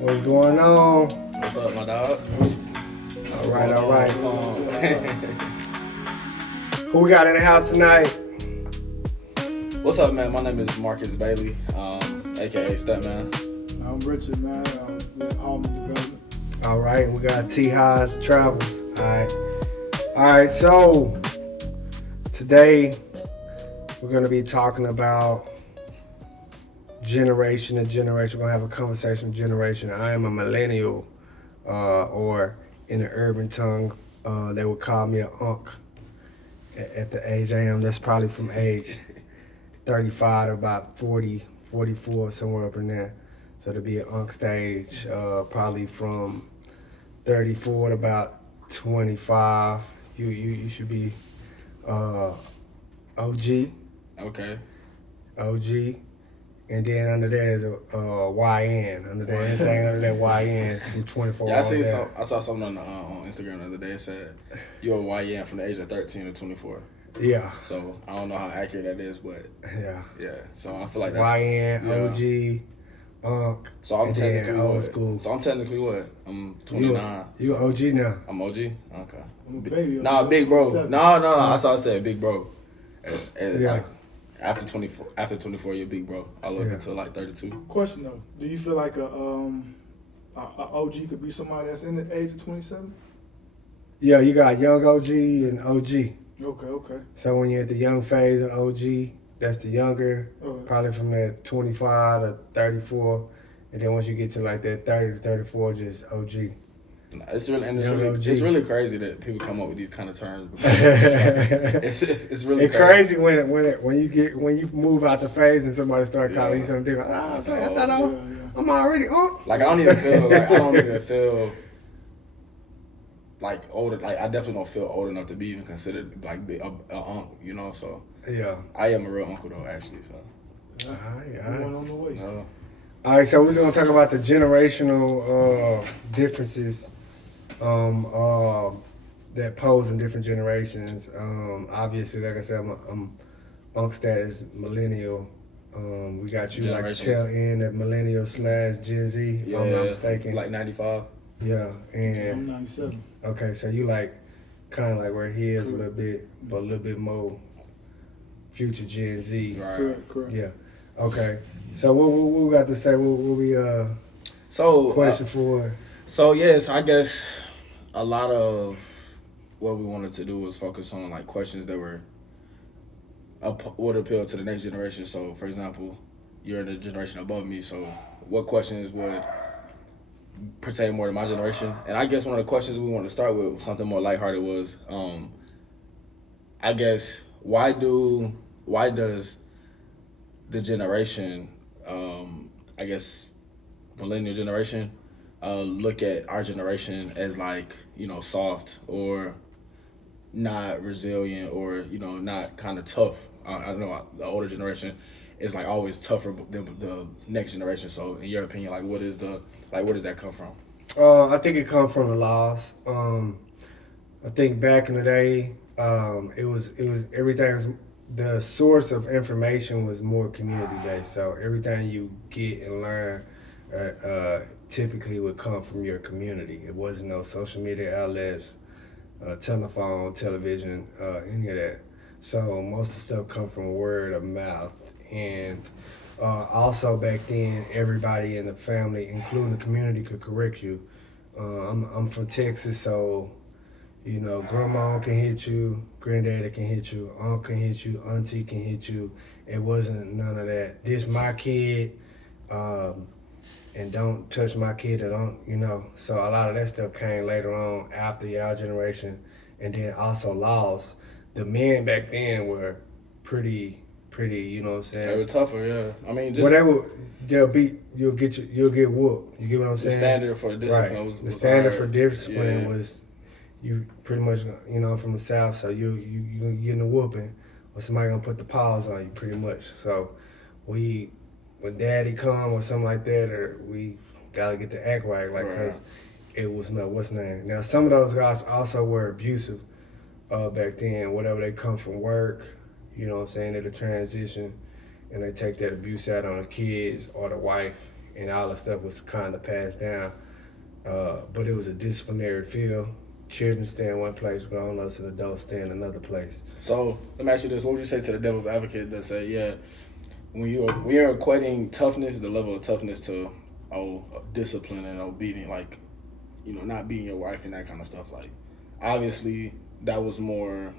What's going on? What's up, my dog? All right. Who we got in the house tonight? What's up, man? My name is Marcus Bailey, aka Stepman. I'm Richard, man. With Almond Development. All right, we got T Highs Travels. All right. So today we're gonna be talking about generation to generation. We're gonna have a conversation with generation. I am a millennial, or in the urban tongue, they would call me an unk at the age I am. That's probably from age 35 to about 40, 44, somewhere up in there. So to be an unk stage, probably from 34 to about 25. You should be OG. Okay. OG. And then under that is a YN. Under that, anything under that YN from 24. Yeah, I saw something on Instagram the other day. It said you're a YN from the age of 13 to 24. Yeah. So I don't know how accurate that is, but Yeah. So I feel like that's YN, OG, Unk, so I'm and technically then old what? school. So I'm technically what? I'm 29. You OG now. I'm OG. Okay. I'm a baby. Nah, big bro. 27. No. I saw it said big bro. Yeah. Like, after 24, you're big bro. I look until like 32. Question though, do you feel like a OG could be somebody that's in the age of 27? Yeah, you got young OG and OG. Okay. So when you're at the young phase of OG, that's the younger, Okay. probably from that 25 to 34. And then once you get to like that 30 to 34, just OG. It's really Young OG. it's really crazy that people come up with these kind of terms. Because it's really It's crazy when you move out the phase and somebody start calling you something different. I was like, I thought I'm already on. Like I don't even feel like older. Like I definitely don't feel old enough to be even considered like a uncle, you know. So Yeah. I am a real uncle though, actually. So All right. Going on the way. no. All right, so we're gonna talk about the generational differences that pose in different generations. Obviously, like I said, I'm Unk status millennial. We got you like the tail end of millennial / Gen Z, if I'm not mistaken. Like 95. Yeah, I'm and 97. okay, so you like kind of like where he is a little bit, but a little bit more future Gen Z. Right. Correct. Yeah. Okay. So what we got to say? What we So question for? So yes, I guess a lot of what we wanted to do was focus on like questions that would appeal to the next generation. So, for example, you're in the generation above me. So, what questions would pertain more to my generation? And I guess one of the questions we wanted to start with, something more lighthearted, was, I guess, why does the generation, I guess, millennial generation, look at our generation as like, soft or not resilient or, not kind of tough. I don't know, the older generation is like always tougher than the next generation. So in your opinion, like where does that come from? I think it comes from the laws. I think back in the day, it was everything. The source of information was more community based. So everything you get and learn typically would come from your community. It wasn't no social media outlets, telephone, television, any of that. So most of the stuff come from word of mouth. And also back then, everybody in the family, including the community, could correct you. I'm from Texas, so grandma can hit you, granddaddy can hit you, uncle can hit you, auntie can hit you. It wasn't none of that. This my kid, and don't touch my kid, or don't. So a lot of that stuff came later on after our generation, and then also laws. The men back then were pretty, you know what I'm saying? They were tougher, yeah. I mean, just they'll beat, you'll get whooped. You get what I'm saying? The standard for discipline right. was the standard hard. for discipline was you pretty much, from the South, so you getting a whooping, or somebody gonna put the paws on you pretty much. So when daddy come or something like that, or we gotta get the act right, like, cause it was what's name. Now some of those guys also were abusive back then, whatever they come from work, you know what I'm saying, at the transition, and they take that abuse out on the kids or the wife, and all the stuff was kind of passed down. But it was a disciplinary field. Children stay in one place, grown-ups and adults stay in another place. So let me ask you this: what would you say to the devil's advocate that say, yeah, when you're equating toughness, the level of toughness to discipline and obedience, like not beating your wife and that kind of stuff. Like obviously that was more,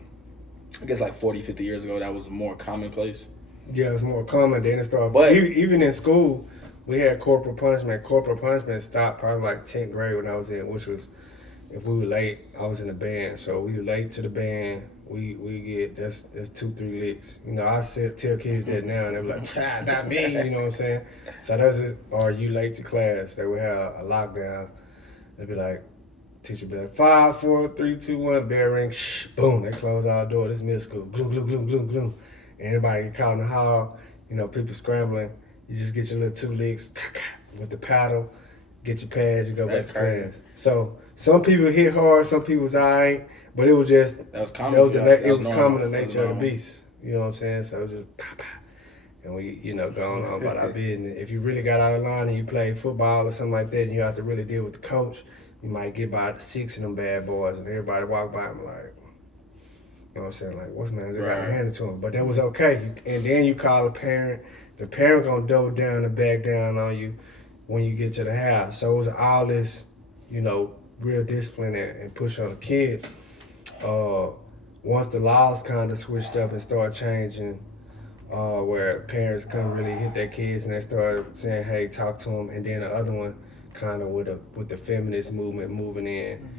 I guess like 40, 50 years ago, that was more commonplace. Yeah, it's more common. Then it started. But Even in school, we had corporal punishment. Corporal punishment stopped probably like 10th grade when I was in, which was if we were late. I was in the band, so we were late to the band. We get that's 2-3 licks. I tell kids that now, and they're like, "Child, not me." You know what I'm saying? So that's it. Or you late to class? They would have a lockdown. They'd be like, teacher be like, 5, 4, 3, 2, 1, bell ring, shh, boom. They close out the door. This middle school, glue, glue, glue, glue, glue. And everybody get caught in the hall. People scrambling. You just get your little 2 licks with the paddle. Get your pads, you go back to class. So some people hit hard, some people was alright, but it was just that was common. It was common the nature of the beast. You know what I'm saying? So it was just pop, pop, and we going on about our business. If you really got out of line and you played football or something like that, and you have to really deal with the coach, you might get by the 6 of them bad boys, and everybody walk by them like, you know what I'm saying? Like, what's name? They got to hand it to him, but that was okay. And then you call a parent. The parent gonna double down and back down on you when you get to the house. So it was all this, real discipline and push on the kids. Once the laws kind of switched up and started changing, where parents couldn't really hit their kids and they started saying, hey, talk to them. And then the other one kind of with the feminist movement moving in.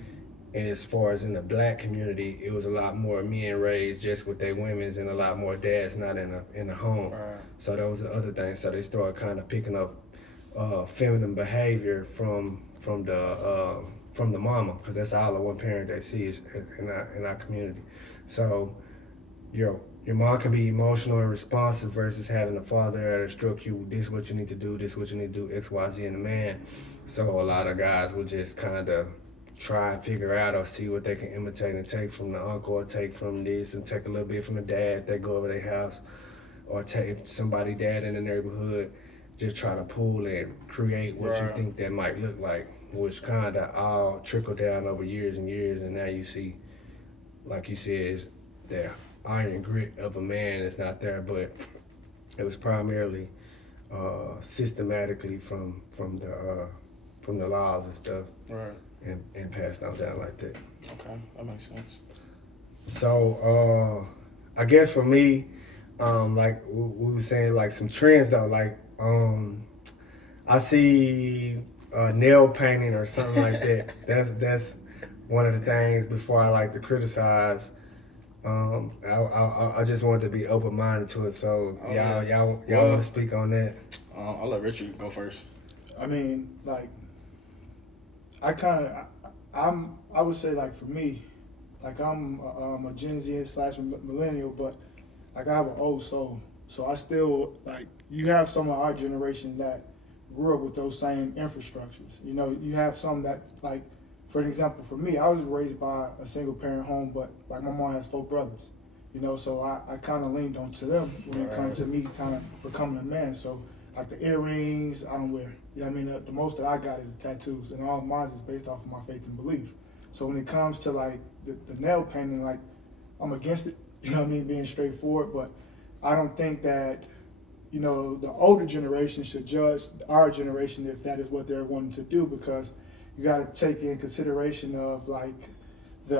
And as far as in the black community, it was a lot more men raised just with their women's and a lot more dads not in the home. Right. So that was the other thing. So they started kind of picking up feminine behavior from the mama, because that's all the one parent they see is in our community. So your mom can be emotional and responsive versus having a father that instruct you, this is what you need to do, this is what you need to do, X, Y, Z, and the man. So a lot of guys will just kind of try and figure out or see what they can imitate and take from the uncle or take from this and take a little bit from the dad if they go over their house, or take somebody dad in the neighborhood, just try to pull and create what you think that might look like, which kind of all trickle down over years and years, and now you see, like you said, is the iron grit of a man is not there, but it was primarily systematically from the laws and stuff. Right. And passed on down like that. Okay, that makes sense. So I guess for me, like we were saying, like some trends though, like I see nail painting or something like that. That's one of the things before I like to criticize. I just wanted to be open minded to it. So y'all want to speak on that? I'll let Richard go first. I mean, like, I would say, like, for me, like, I'm a Gen Z / millennial, but like I have an old soul. So I still, like, you have some of our generation that grew up with those same infrastructures. You have some that, like, for an example, for me, I was raised by a single parent home, but like my mom has 4 brothers. So I kind of leaned on to them when it comes to me kind of becoming a man. So like the earrings, I don't wear. You know what I mean? The most that I got is the tattoos, and all of mine is based off of my faith and belief. So when it comes to like the nail painting, like I'm against it. You know what I mean? Being straightforward, but I don't think that the older generation should judge our generation if that is what they're wanting to do, because you got to take in consideration of like the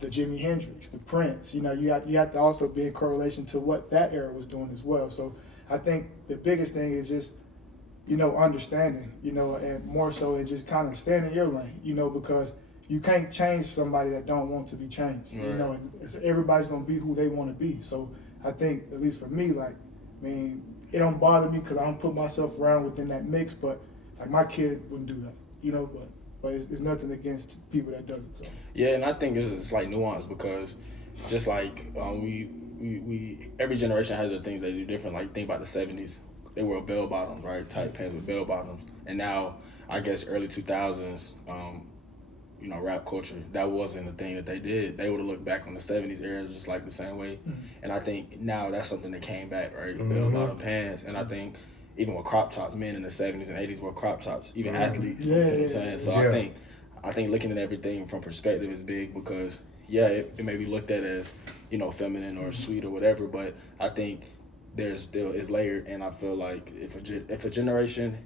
Jimi Hendrix, the Prince. You have to also be in correlation to what that era was doing as well. So I think the biggest thing is just understanding, and more so and just kind of staying in your lane, because you can't change somebody that don't want to be changed. Right. And everybody's gonna be who they want to be. So I think, at least for me, like, I mean, it don't bother me because I don't put myself around within that mix, but like my kid wouldn't do that. But it's nothing against people that does it. So. Yeah, and I think it's like nuance, because just like we every generation has their things they do different. Like think about the 70s, they wore bell bottoms, right? Tight pants with bell bottoms, and now I guess early 2000s, rap culture, that wasn't the thing that they did. They would have looked back on the 70s era just like the same way. And I think now that's something that came back, right? Bell bottom pants. And I think even with crop tops, men in the 70s and 80s wore crop tops, even athletes. You see what I'm saying? So I think looking at everything from perspective is big because, it may be looked at as, feminine or sweet or whatever, but I think there's still is layered. And I feel like if a generation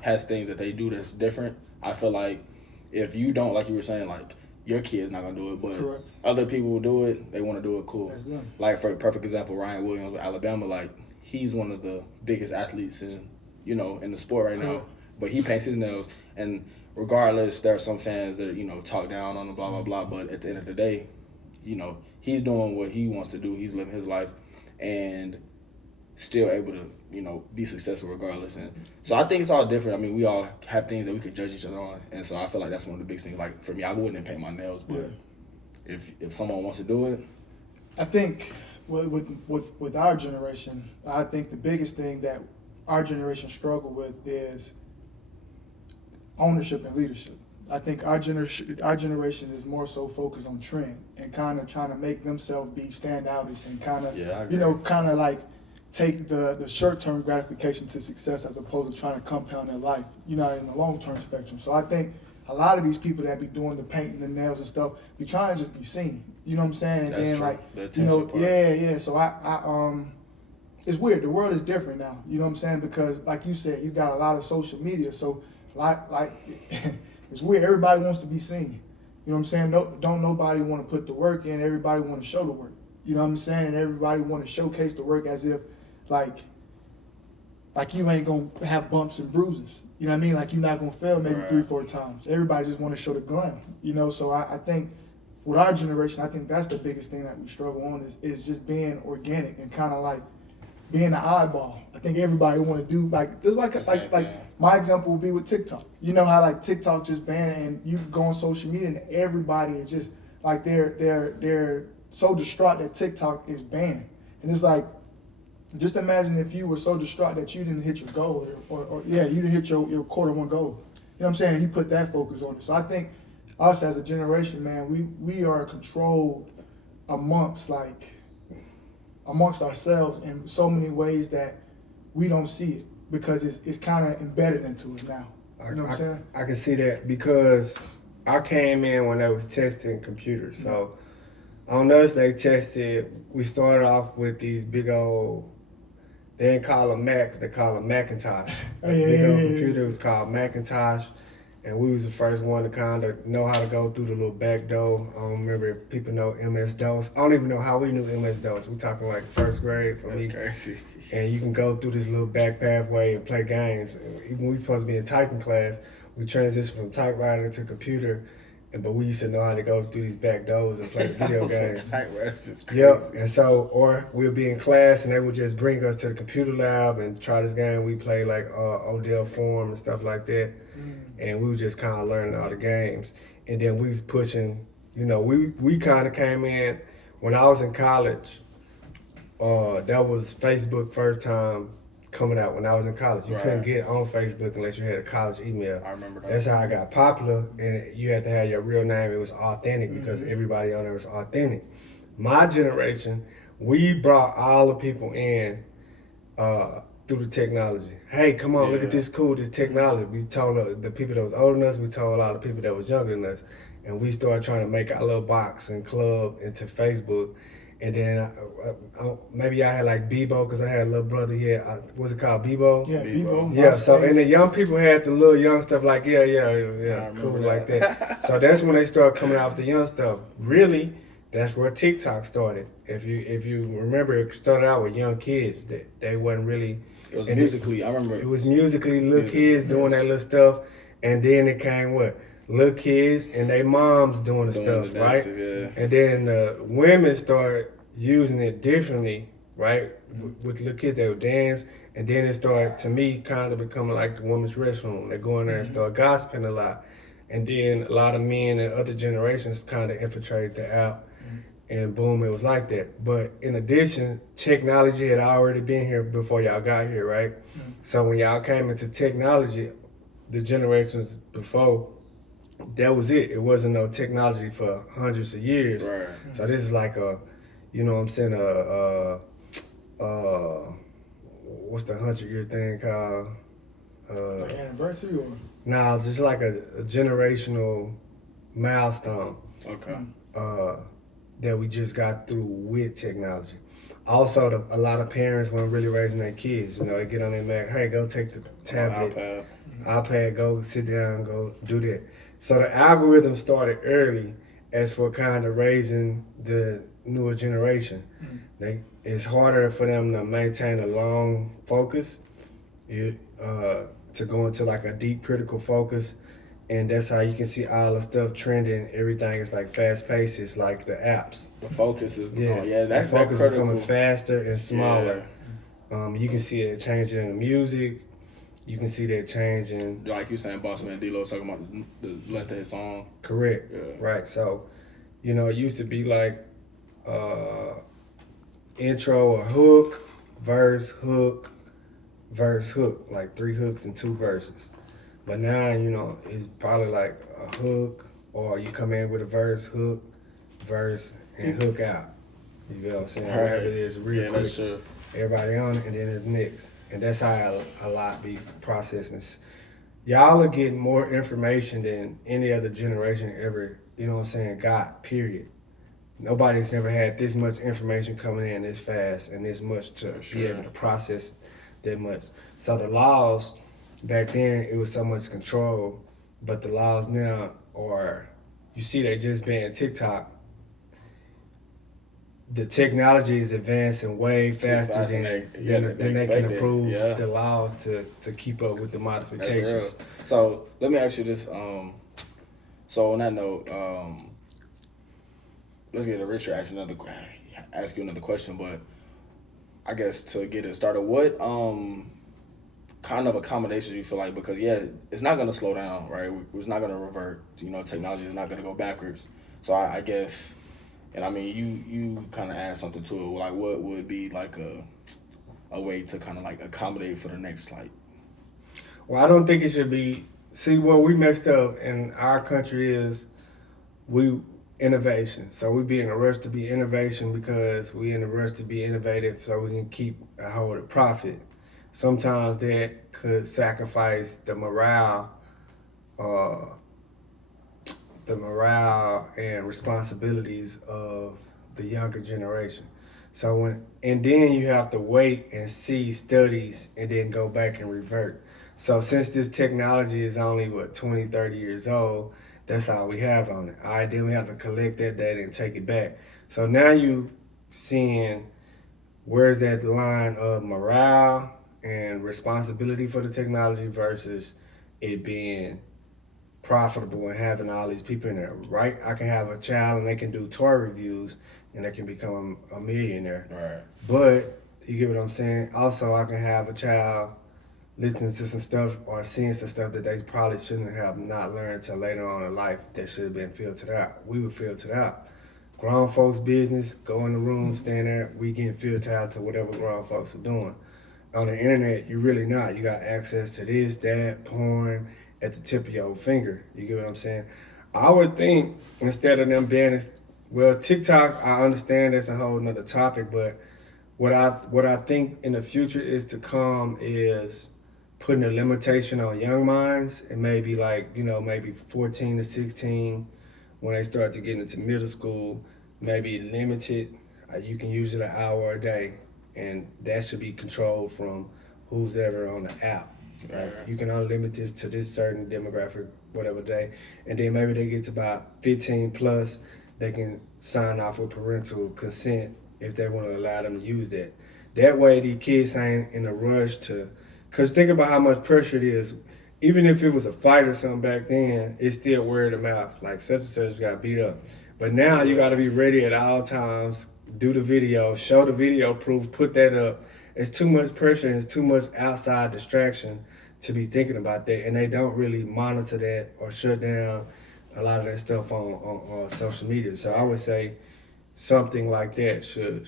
has things that they do that's different, I feel like if you don't, like you were saying, like your kid's not gonna do it, but other people will do it. They want to do it cool. That's them. Like for a perfect example, Ryan Williams with Alabama, like he's one of the biggest athletes in in the sport right now. But he paints his nails, and regardless, there are some fans that talk down on him, blah blah blah. But at the end of the day, he's doing what he wants to do. He's living his life, and still able to be successful regardless. And so I think it's all different. I mean, we all have things that we could judge each other on, and so I feel like that's one of the biggest things. Like for me, I wouldn't paint my nails, but if someone wants to do it, I think with our generation, I think the biggest thing that our generation struggle with is ownership and leadership. I think our generation is more so focused on trend and kind of trying to make themselves be standoutish and kind of kind of like take the short-term gratification to success as opposed to trying to compound their life, in the long-term spectrum. So I think a lot of these people that be doing the painting, the nails and stuff, be trying to just be seen. You know what I'm saying? And that's then true. like, So I it's weird. The world is different now. You know what I'm saying? Because like you said, you got a lot of social media. So like it's weird. Everybody wants to be seen. You know what I'm saying? Don't nobody want to put the work in. Everybody want to show the work. You know what I'm saying? And everybody want to showcase the work as if like you ain't gonna have bumps and bruises. You know what I mean? Like you're not gonna fail maybe 3-4 times. Everybody just want to show the glam. So I think with our generation, I think that's the biggest thing that we struggle on is just being organic and kind of like being the eyeball. I think everybody want to do like just like my example would be with TikTok. You know how like TikTok just banned and you go on social media and everybody is just like they're so distraught that TikTok is banned. And it's like, just imagine if you were so distraught that you didn't hit your goal or you didn't hit your Q1 goal. You know what I'm saying? And he put that focus on it. So I think us as a generation, man, we are controlled amongst ourselves in so many ways that we don't see it because it's kind of embedded into us now. You know what I'm saying? I can see that because I came in when they was testing computers. So on us, we started off with these big old, they didn't call them Macs, they call them Macintosh. Big old computer was called Macintosh, and we was the first one to kind of know how to go through the little back door. I don't remember if people know MS-DOS. I don't even know how we knew MS-DOS. We're talking like first grade for me. That's crazy. And you can go through this little back pathway and play games. And even when we supposed to be in typing class, we transitioned from typewriter to computer. But we used to know how to go through these back doors and play video games. Yep. And so, or we'll be in class and they would just bring us to the computer lab and try this game. We play like Odell Form and stuff like that. And we was just kind of learning all the games. And then we was pushing, we kind of came in when I was in college. That was Facebook first time coming out when I was in college. You couldn't get on Facebook unless you had a college email. I remember that. That's how I got popular, and you had to have your real name. It was authentic because everybody on there was authentic. My generation, we brought all the people in through the technology. Hey, come on, look at this technology. We told the people that was older than us, we told a lot of people that was younger than us, and we started trying to make our little box and club into Facebook. And then maybe I had like Bebo because I had a little brother here. What's it called, Bebo? Yeah, Bebo. Yeah, so and the young people had the little young stuff like, cool like that. So that's when they started coming out with the young stuff. Really, that's where TikTok started. If you remember, it started out with young kids. They wasn't really. It was Musically. I remember. It was Musically, little kids doing that little stuff. And then it came what? Little kids and they moms doing the stuff, right? And then women start using it differently, right? With little kids, they would dance, and then it started, to me, kind of becoming like the women's restroom. They go in there and start gossiping a lot. And then a lot of men and other generations kind of infiltrated the app, and boom, it was like that. But in addition, technology had already been here before y'all got here, right? So when y'all came into technology, the generations before, that was it. It wasn't no technology for hundreds of years. Right. So this is like a, you know what I'm saying, what's the 100-year thing called? Like anniversary or Nah, just like a generational milestone Okay. that we just got through with technology. Also, a lot of parents weren't really raising their kids. You know, they get on their Mac, hey, go take the tablet, iPad, go sit down, go do that. So the algorithm started early as for kind of raising the newer generation. It's harder for them to maintain a long focus, to go into like a deep critical focus. And that's how you can see all the stuff trending. Everything is like fast paced. It's like the apps. The focus is That's that focus critical. becoming faster and smaller. You can see it changing in the music. You can see that changing. Like you saying, Boss Man D-Lo talking about the length of his song. Correct. Yeah. Right. So, you know, it used to be like intro or hook, verse, hook, verse, hook, like 3 hooks and 2 verses. But now, you know, it's probably like a hook, or you come in with a verse, hook, verse, and hook out. You know what I'm saying? Right. Whatever it is, real Yeah, quick. that's true. Everybody on it, and then it's next. And that's how a lot be processing. Y'all are getting more information than any other generation ever, you know what I'm saying, got, period. Nobody's ever had this much information coming in this fast and this much to be able to process that much. So the laws, back then, it was so much control, but the laws now are, you see they just banned TikTok. The technology is advancing way faster than they can approve the laws to keep up with the modifications. That's real. So let me ask you this. So on that note, let's get Richard ask you another question. But I guess to get it started, what kind of accommodations you feel like, because it's not gonna slow down, right? It's not gonna revert. You know, technology is not gonna go backwards. So I guess. And I mean, you kind of add something to it. Like, what would be like a way to kind of like accommodate for the next like? Well, I don't think it should be. See, what we messed up in our country is innovation. So we be in a rush to be innovation because we in a rush to be innovative so we can keep a hold of profit. Sometimes that could sacrifice the morale and responsibilities of the younger generation. So then you have to wait and see studies and then go back and revert. So since this technology is only 20, 30 years old, that's all we have on it. All right, then we have to collect that data and take it back. So now you seeing where's that line of morale and responsibility for the technology versus it being profitable and having all these people in there, right? I can have a child and they can do toy reviews and they can become a millionaire. Right. But you get what I'm saying? Also, I can have a child listening to some stuff or seeing some stuff that they probably shouldn't have not learned until later on in life that should have been filtered out. We were filtered out. Grown folks' business, go in the room, stand there, we getting filtered out to whatever grown folks are doing. On the internet, you're really not. You got access to this, that, porn, at the tip of your finger. You get what I'm saying? I would think instead of them banning, TikTok, I understand that's a whole nother topic, but what I think in the future is to come is putting a limitation on young minds and maybe maybe 14 to 16 when they start to get into middle school, maybe limited. You can use it an hour a day, and that should be controlled from who's ever on the app. Right. You can only limit this to this certain demographic, whatever day. And then maybe they get to about 15 plus, they can sign off with parental consent if they want to allow them to use that. That way these kids ain't in a rush to, because think about how much pressure it is. Even if it was a fight or something back then, it's still word of mouth. Like such and such got beat up. But now you got to be ready at all times, do the video, show the video proof, put that up. It's too much pressure and it's too much outside distraction to be thinking about that, and they don't really monitor that or shut down a lot of that stuff on social media. So I would say something like that should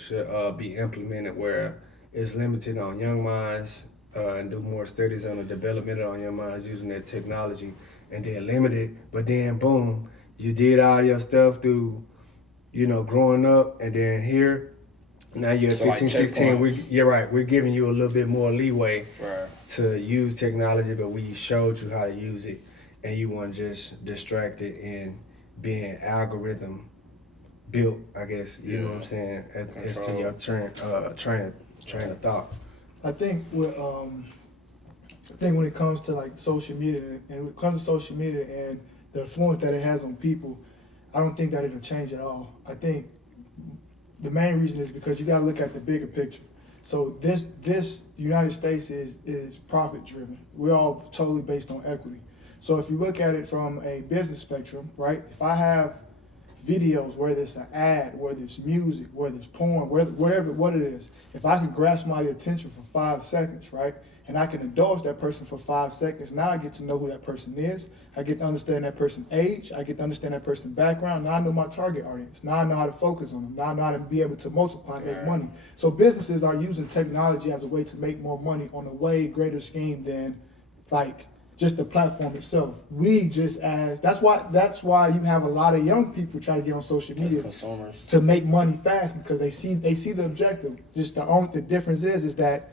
be implemented where it's limited on young minds and do more studies on the development on young minds using that technology and then limited. But then boom, you did all your stuff through, growing up, and then here, now you're at So, like, 15, 16. checkpoints. You're right. We're giving you a little bit more leeway Right. to use technology, but we showed you how to use it, and you weren't just distracted in being algorithm built. I guess you know what I'm saying. As to your train of thought. I think when it comes to like social media, and when it comes to social media and the influence that it has on people, I don't think that it'll change at all. I think the main reason is because you got to look at the bigger picture. So this United States is profit driven. We're all totally based on equity. So if you look at it from a business spectrum, right? If I have videos, whether it's an ad, whether it's music, whether it's porn, whatever what it is, if I can grasp my attention for 5 seconds, right, and I can indulge that person for 5 seconds, now I get to know who that person is. I get to understand that person's age. I get to understand that person's background. Now I know my target audience. Now I know how to focus on them. Now I know how to be able to multiply and make money. So businesses are using technology as a way to make more money on a way greater scheme than like just the platform itself. That's why you have a lot of young people try to get on social media Consumers. to make money fast, because they see the objective. Just the difference is that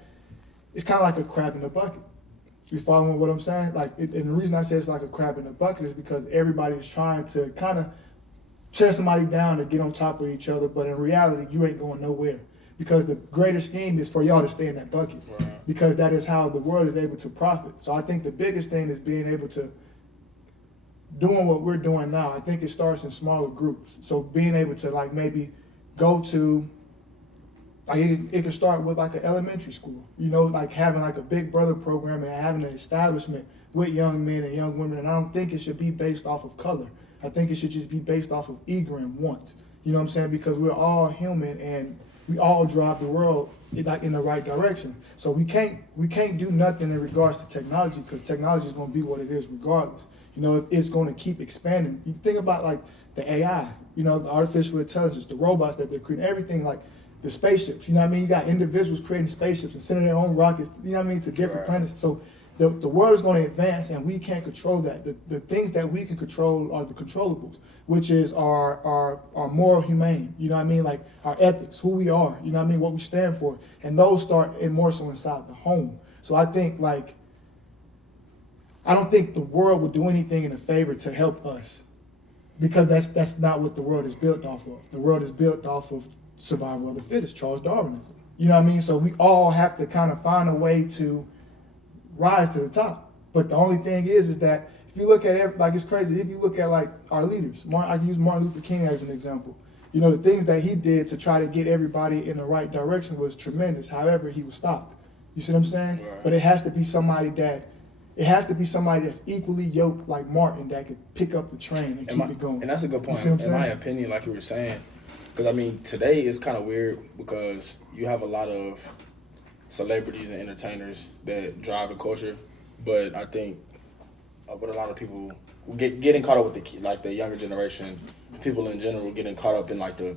it's kind of like a crab in a bucket. You following what I'm saying? And the reason I say it's like a crab in a bucket is because everybody is trying to kind of tear somebody down to get on top of each other, but in reality, you ain't going nowhere. Because the greater scheme is for y'all to stay in that bucket. Right. Because that is how the world is able to profit. So I think the biggest thing is being able to, doing what we're doing now, I think it starts in smaller groups. So being able to like maybe go to, like it can start with like an elementary school, like having like a big brother program and having an establishment with young men and young women. And I don't think it should be based off of color. I think it should just be based off of eager and want. You know what I'm saying? Because we're all human and we all drive the world like in the right direction. So we can't do nothing in regards to technology, because technology is going to be what it is regardless. It's going to keep expanding. You think about like the AI, the artificial intelligence, the robots that they're creating, everything like the spaceships. You know what I mean? You got individuals creating spaceships and sending their own rockets. You know what I mean? To different planets. So the world is going to advance, and we can't control that. The things that we can control are the controllables, which is our moral humane, you know what I mean? Like our ethics, who we are, you know what I mean? What we stand for. And those start in more so inside the home. So I think I don't think the world would do anything in a favor to help us, because that's not what the world is built off of. The world is built off of survival of the fittest, Charles Darwinism. You know what I mean? So we all have to kind of find a way to rise to the top. But the only thing is that if you look at it's crazy. If you look at like our leaders, I can use Martin Luther King as an example. The things that he did to try to get everybody in the right direction was tremendous. However, he was stopped. You see what I'm saying? Right. But it has to be somebody that's equally yoked like Martin, that could pick up the train and keep it going. And that's a good point. In my opinion, like you were saying, because I mean today is kind of weird because you have a lot of celebrities and entertainers that drive the culture, but I think with a lot of people getting caught up with the younger generation, people in general getting caught up in like the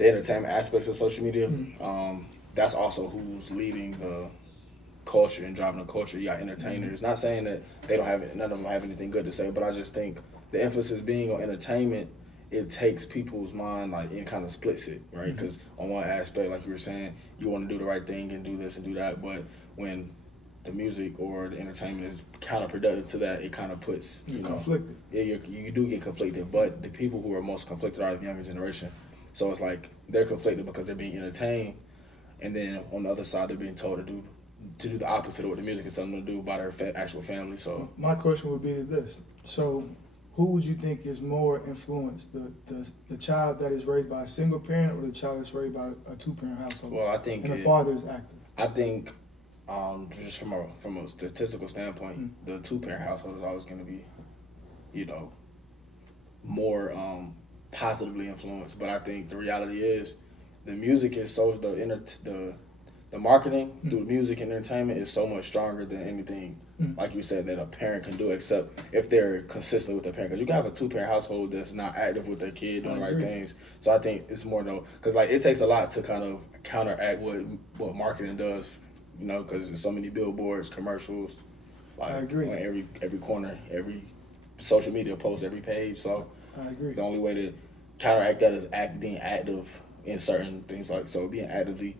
entertainment aspects of social media. Mm-hmm. That's also who's leading the culture and driving the culture. You got entertainers. Mm-hmm. Not saying that none of them have anything good to say, but I just think the emphasis being on entertainment, it takes people's mind and kind of splits it, right? Because mm-hmm. on one aspect, like you were saying, you want to do the right thing and do this and do that, but when the music or the entertainment is counterproductive to that, it kind of puts conflicted. Yeah, you do get conflicted, but the people who are most conflicted are the younger generation. So it's like they're conflicted because they're being entertained, and then on the other side they're being told to do the opposite of what the music is telling them to do by their actual family. So my question would be to this: so who would you think is more influenced, the child that is raised by a single parent or the child that's raised by a two-parent household? Well, I think and the father is active. I think just from a statistical standpoint, the two-parent household is always going to be, more positively influenced. But I think the reality is, the music is the marketing through music and entertainment is so much stronger than anything, like you said, that a parent can do, except if they're consistent with their parent. Because you can have a two-parent household that's not active with their kid doing the right things. So I think it's more because it takes a lot to kind of counteract what marketing does, because there's so many billboards, commercials, Like, I agree. on every corner, every social media post, every page. So I agree. the only way to counteract that is being active in certain things, like so being actively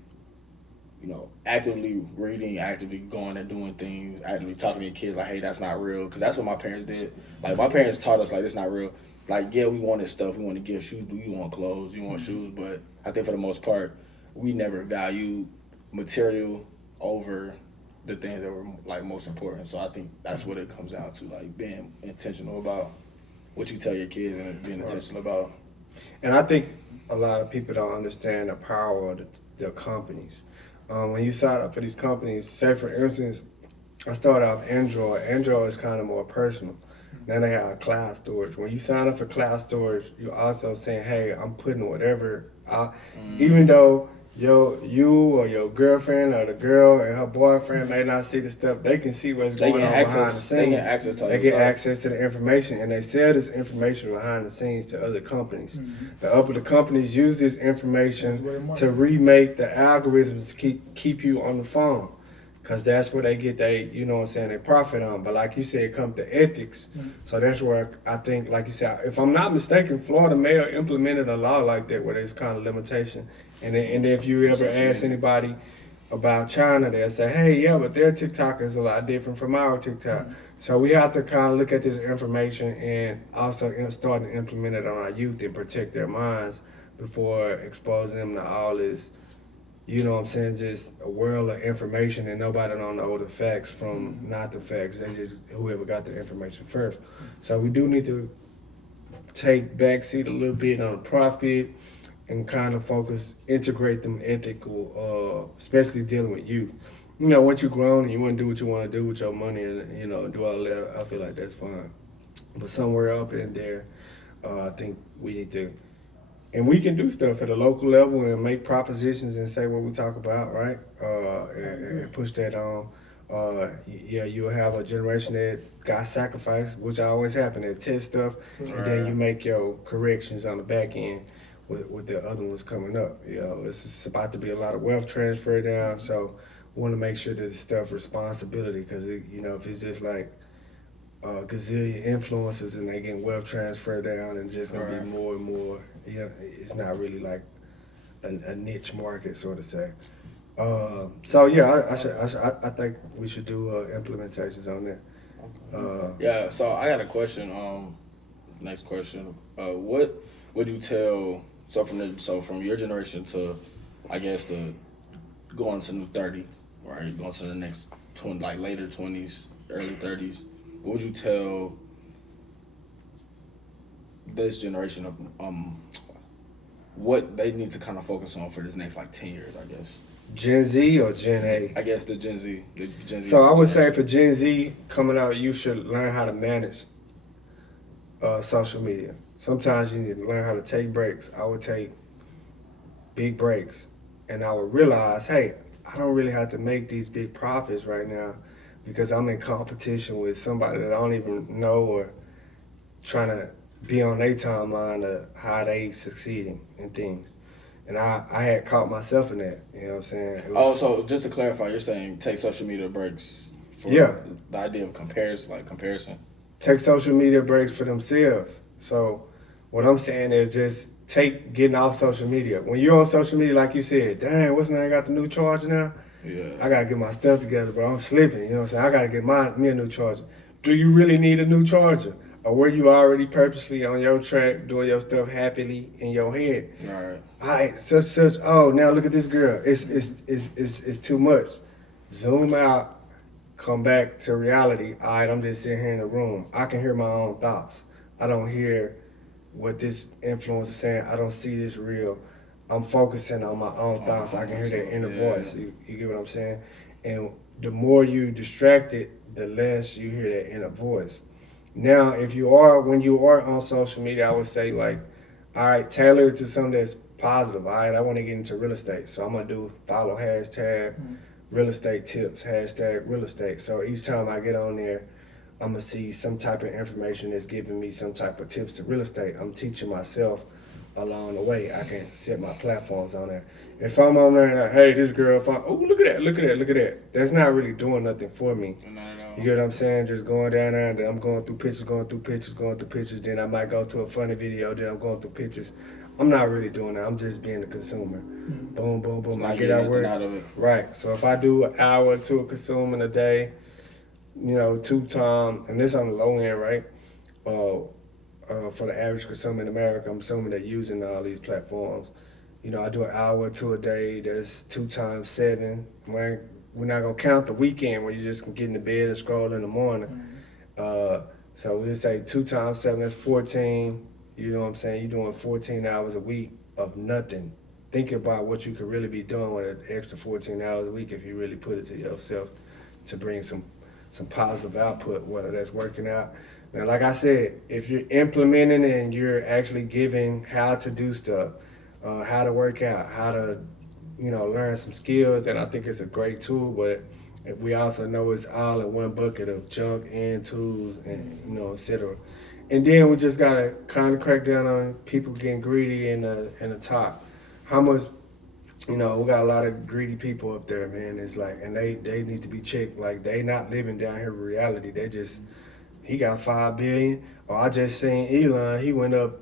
reading, actively going and doing things, actively talking to your kids like, hey, that's not real, because that's what my parents did. Like my parents taught us like it's not real. Like yeah, we wanted stuff, we wanted gifts, shoes, you want clothes, you want shoes, but I think for the most part, we never valued material over the things that were like most important. So I think that's what it comes down to, like being intentional about what you tell your kids and being intentional about. And I think a lot of people don't understand the power of the companies. When you sign up for these companies, say for instance, I started off Android. Android is kind of more personal. Then they have cloud storage. When you sign up for cloud storage, you're also saying, hey, I'm putting whatever out. Even though you or your girlfriend or the girl and her boyfriend may not see the stuff, they can see what's going on behind the scenes. They get access to They get access to the information, and they sell this information behind the scenes to other companies. The companies use this information to remake the algorithms to keep you on the phone. Because that's where they get they profit on. But like you said, it comes to ethics. So that's where I think, like you said, if I'm not mistaken, Florida may have implemented a law like that where there's kind of limitation. And if you ever ask anybody about China, they'll say, hey, yeah, but their TikTok is a lot different from our TikTok. So we have to kind of look at this information and also start to implement it on our youth and protect their minds before exposing them to all this, just a world of information and nobody don't know the facts from not the facts. They just whoever got the information first. So we do need to take backseat a little bit on profit and kind of integrate them ethical, especially dealing with youth. Once you're grown and you want to do what you want to do with your money and, do all that, I feel like that's fine. But somewhere up in there, I think we need to, and we can do stuff at a local level and make propositions and say what we talk about, right? And push that on. You'll have a generation that got sacrificed, which always happen. They test stuff, and then you make your corrections on the back end with the other ones coming up. It's about to be a lot of wealth transfer down, so we want to make sure that it's stuff responsibility, because if it's just like gazillion influences and they getting wealth transfer down and just gonna be more and more, it's not really like a niche market, so to say. So yeah, I think we should do implementations on that. So I got a question. Next question. What would you tell? So from your generation to, I guess, the going to new 30, right? Going to the next 20, like later 20s, early 30s. What would you tell this generation of what they need to kind of focus on for this next like 10 years, I guess? Gen Z or Gen A? I guess the Gen Z. So I would say for Gen Z coming out, you should learn how to manage social media. Sometimes you need to learn how to take breaks. I would take big breaks, and I would realize, hey, I don't really have to make these big profits right now because I'm in competition with somebody that I don't even know or trying to be on their timeline of how they succeeding in things. And I had caught myself in that, you know what I'm saying? So just to clarify, you're saying take social media breaks for the idea of comparison. Take social media breaks for themselves. So what I'm saying is just getting off social media. When you're on social media, like you said, dang, what's name got the new charger now? Yeah. I got to get my stuff together, bro. I'm slipping, you know what I'm saying? I got to get me a new charger. Do you really need a new charger? Or were you already purposely on your track doing your stuff happily in your head? All right, such. Oh, now look at this girl. It's too much. Zoom out. Come back to reality. All right, I'm just sitting here in the room. I can hear my own thoughts. I don't hear what this influencer is saying. I don't see this real. I'm focusing on my own thoughts. I can hear that inner voice. You get what I'm saying? And the more you distracted, the less you hear that inner voice. Now, when you are on social media, I would say all right, tailor it to something that's positive. All right, I want to get into real estate, so I'm gonna follow hashtag real estate tips, hashtag real estate. So each time I get on there, I'm gonna see some type of information that's giving me some type of tips to real estate. I'm teaching myself along the way. I can set my platforms on there. If I'm on there and hey, this girl, look at that. That's not really doing nothing for me. You get what I'm saying? Just going down there, and then I'm going through pictures, then I might go to a funny video, then I'm going through pictures. I'm not really doing that. I'm just being a consumer. Boom, boom, boom. I get out work. Out of it. Right. So if I do an hour or two of consuming a day, 2 times, and this on the low end, right? For the average consumer in America, I'm assuming they're using all these platforms. I do an hour or two a day. That's 2 times 7. We're not gonna count the weekend where you just can get in the bed and scroll in the morning. So we just say 2 times 7. That's 14. You know what I'm saying? You're doing 14 hours a week of nothing. Think about what you could really be doing with an extra 14 hours a week if you really put it to yourself to bring some positive output, whether that's working out. Now, like I said, if you're implementing and you're actually giving how to do stuff, how to work out, how to, learn some skills, then I think it's a great tool. But we also know it's all in one bucket of junk and tools and, et cetera. And then we just got to kind of crack down on people getting greedy in the top. How much, we got a lot of greedy people up there, man. It's like, and they need to be checked. Like, they not living down here with reality. They just, he got 5 billion. Or I just seen Elon, he went up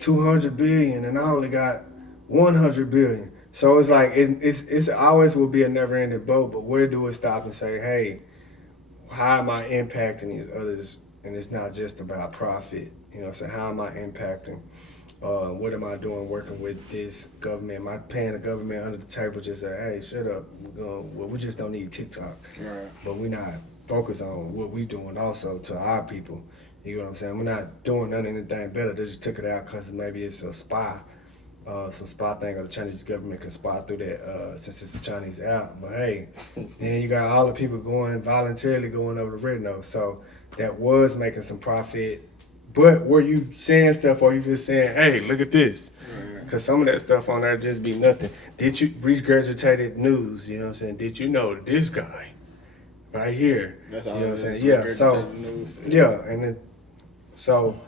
200 billion and I only got 100 billion. So it's like, it's always will be a never ending boat, but where do we stop and say, hey, how am I impacting these others? And it's not just about profit. So how am I impacting? What am I doing working with this government? Am I paying the government under the table just say, hey, shut up. We just don't need TikTok. Right. But we're not focused on what we're doing also to our people. You know what I'm saying? We're not doing anything better. They just took it out because maybe it's a spy. Some spy thing or the Chinese government can spy through that since it's a Chinese app. But hey, then you got all the people voluntarily going over the Retinol. So that was making some profit. But were you saying stuff or you just saying, hey, look at this? Because some of that stuff on there just be nothing. Did you regurgitated news? You know what I'm saying? Did you know this guy right here? That's all. You know what I'm saying? Yeah. So news. Yeah, and so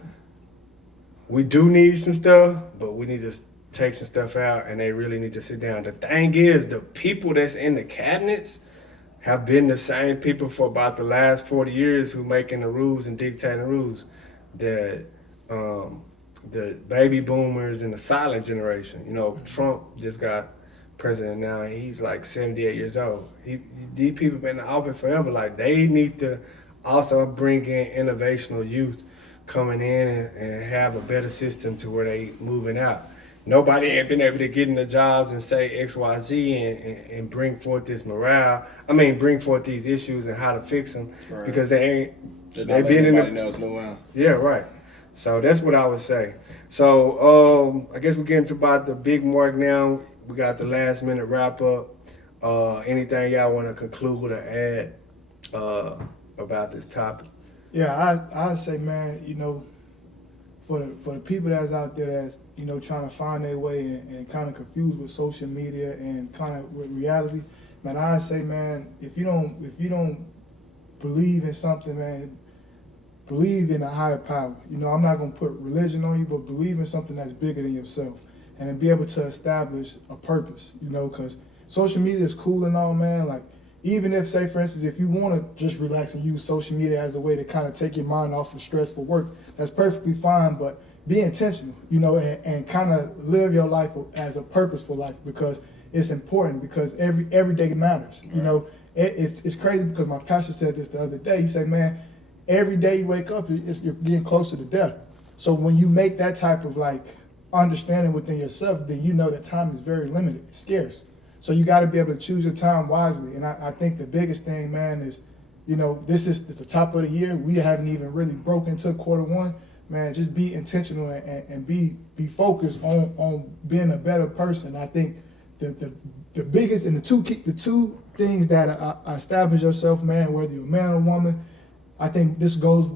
we do need some stuff, but we need to take some stuff out, and they really need to sit down. The thing is, the people that's in the cabinets have been the same people for about the last 40 years who making the rules and dictating the rules. The baby boomers and the silent generation. Trump just got president now, and he's like 78 years old. These people been in office forever. Like, they need to also bring in innovational youth coming in and have a better system to where they moving out. Nobody ain't been able to get in the jobs and say X, Y, Z and bring forth this morale. Bring forth these issues and how to fix them, right. Because they been in the. Yeah, right. So that's what I would say. So I guess we're getting to about the big mark now. We got the last minute wrap up. Anything y'all want to conclude or add about this topic? Yeah, I say, man, for the people that's out there that's trying to find their way and kind of confused with social media and kind of with reality, man, I say, man, if you don't believe in something, man, believe in a higher power. I'm not gonna put religion on you, but believe in something that's bigger than yourself, and then be able to establish a purpose. Because social media is cool and all, man. Like, even if, say, for instance, if you want to just relax and use social media as a way to kind of take your mind off of stressful work, that's perfectly fine, but be intentional, and kind of live your life as a purposeful life, because it's important, because every day matters. Right. It's crazy because my pastor said this the other day. He said, man, every day you wake up, you're getting closer to death. So when you make that type of understanding within yourself, then you know that time is very limited, it's scarce. So you got to be able to choose your time wisely. And I think the biggest thing, man, is, this is the top of the year. We haven't even really broken into Q1. Man, just be intentional and be focused on being a better person. I think the biggest and the two things that establish yourself, man, whether you're a man or woman, I think this goes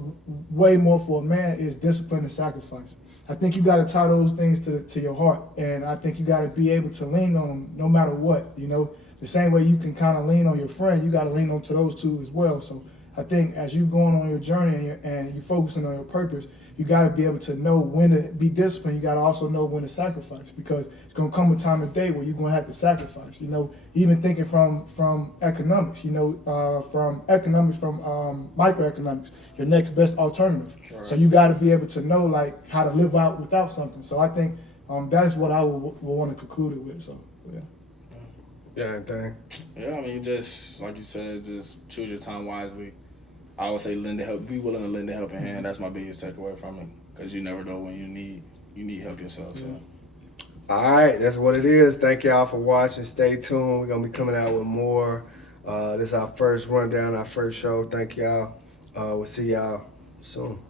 way more for a man, is discipline and sacrifice. I think you got to tie those things to your heart, and I think you got to be able to lean on them no matter what. The same way you can kind of lean on your friend, you got to lean on to those two as well. So I think as you going on your journey and you focusing on your purpose, you got to be able to know when to be disciplined. You got to also know when to sacrifice, because it's going to come a time of day where you're going to have to sacrifice. You know, even thinking from economics, you know, from microeconomics, your next best alternative. Right. So you got to be able to know like how to live out without something. So I think that is what I will want to conclude it with. So yeah. Yeah, anything. Yeah, I mean, just like you said, just choose your time wisely. I always say lend a help. Be willing to lend a helping hand. That's my biggest takeaway from it, because you never know when you need help yourself. So. All right, that's what it is. Thank y'all for watching. Stay tuned. We're gonna be coming out with more. This is our first rundown, our first show. Thank y'all. We'll see y'all soon.